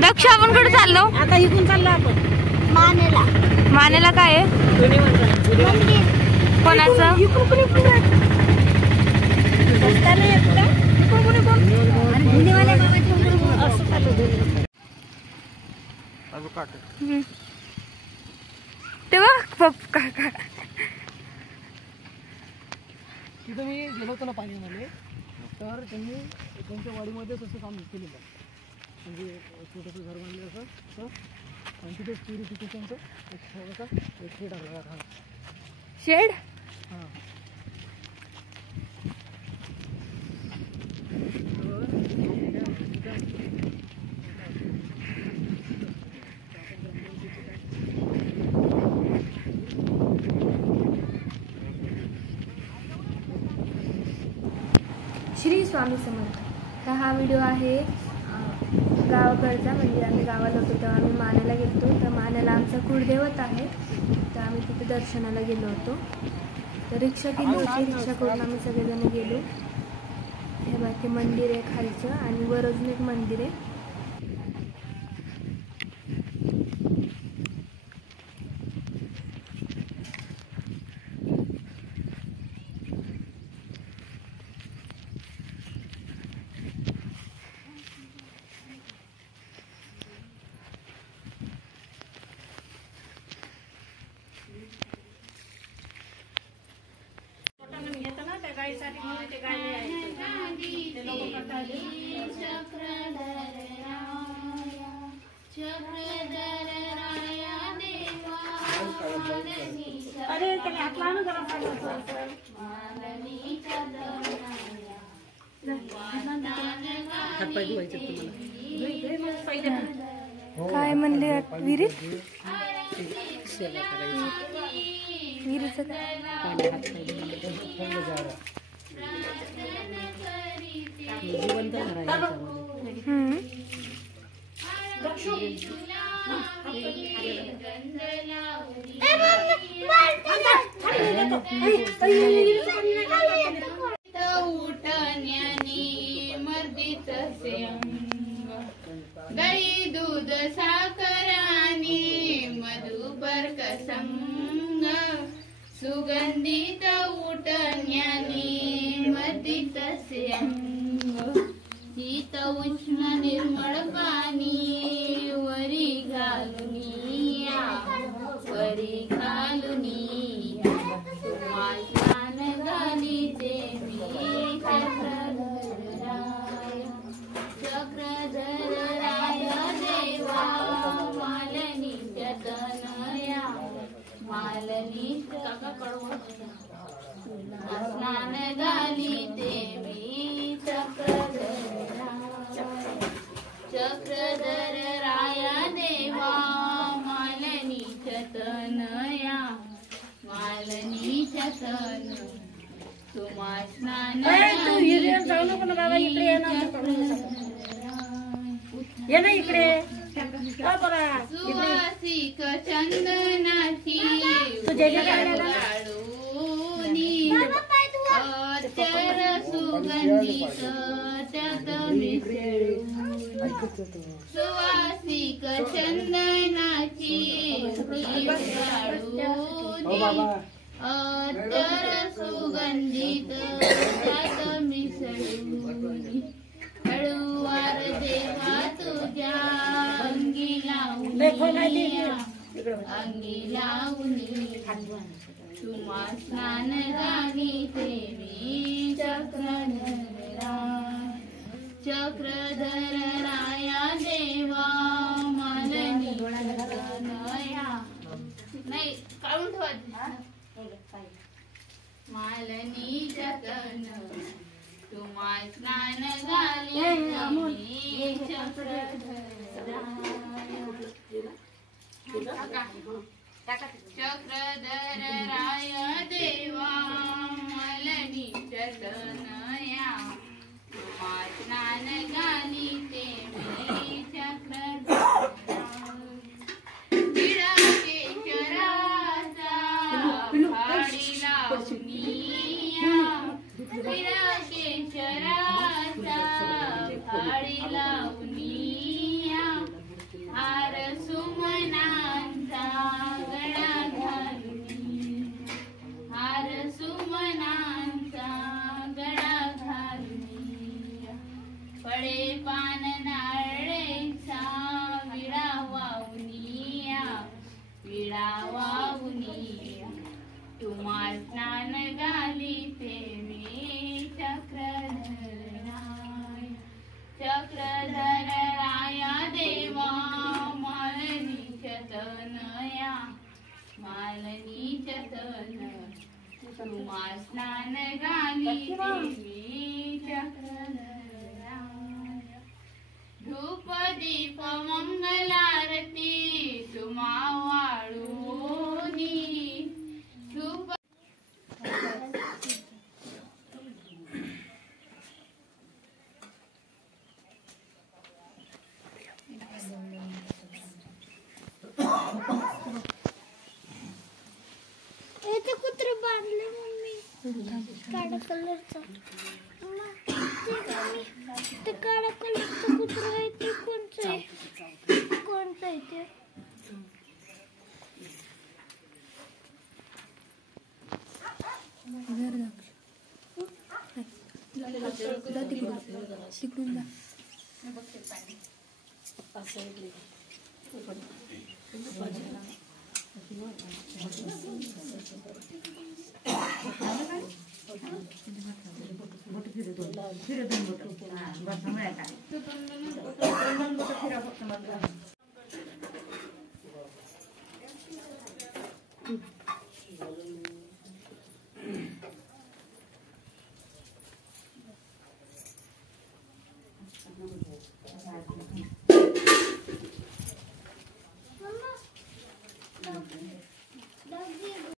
दक्ष आपण कुठे चाललो आता इथून चाललो आपण मानेला. मानेला काय आहे कोणाचं तेव्हा तिथं मी गेलो होतो ना पाण्यामध्ये तर त्यांनी त्यांच्या वाडीमध्येच असं काम केलेलं आहे म्हणजे छोटंसं घर बांधलं असं आणि तिथेच प्युरिफिकेशनचं एक थोडासा एक शेड आला शेड हां श्री स्वामी समर्थ. तर हा व्हिडिओ आहे गावाकडचा, म्हणजे आम्ही गावाला होतो तेव्हा आम्ही मानेला गेलो. तर मानेला आमचा कुळदैवत आहे, तर आम्ही तिथे दर्शनाला गेलो होतो. तर रिक्षा केली होती, रिक्षा करून आम्ही सगळेजण गेलो. हे बाकी मंदिर आहे खालचं आणि वर अजून एक मंदिर आहे. काय म्हणले विहिरीत विहिरीचं काय दही दूध साखरानी मधुपर्क संग सुगंधित उठण्यानी मदितसे अंग शीत उष्ण निर्मळ पाणी वरी घालुनिया वरी घालुनिया तुम्हा स्नान घालीते मी चक्रधर राय देवा मालनी तनया मालनी स्नान घालीते मी चक्रधर राया देवा मालनी तनया मालनी तन तुम्हा स्नान इकडे सुवासिक चंदनाची अत्तर सुगंधित त्यात मिसळून सुवासिक चंदनाची अत्तर सुगंधित त्यात मिसळून हळूवार देवा तुझ्या अंगी लावून तुम्हा स्नान घालीते मी चक्रधर राया देवा मालनी तनया नाही काढून ठेवा मालनी तन तुम्हा स्नान घालीते चक्रधर राय देवा मलनी तनया तुम्हा स्नान घालीते मी चक्रधर हाडी लावूनिया विराकेश्वरा ते चक्रधराय धूप दीप मंगलारती तुम्हा वाळूनी धूप ते कुत्रे बांधले मम्मी काळ्या कलरचा ते काळ्या कलरचं कुत्र आहे ते कोणचं आहे कोणचं आहे ते तिकडून जा फिरत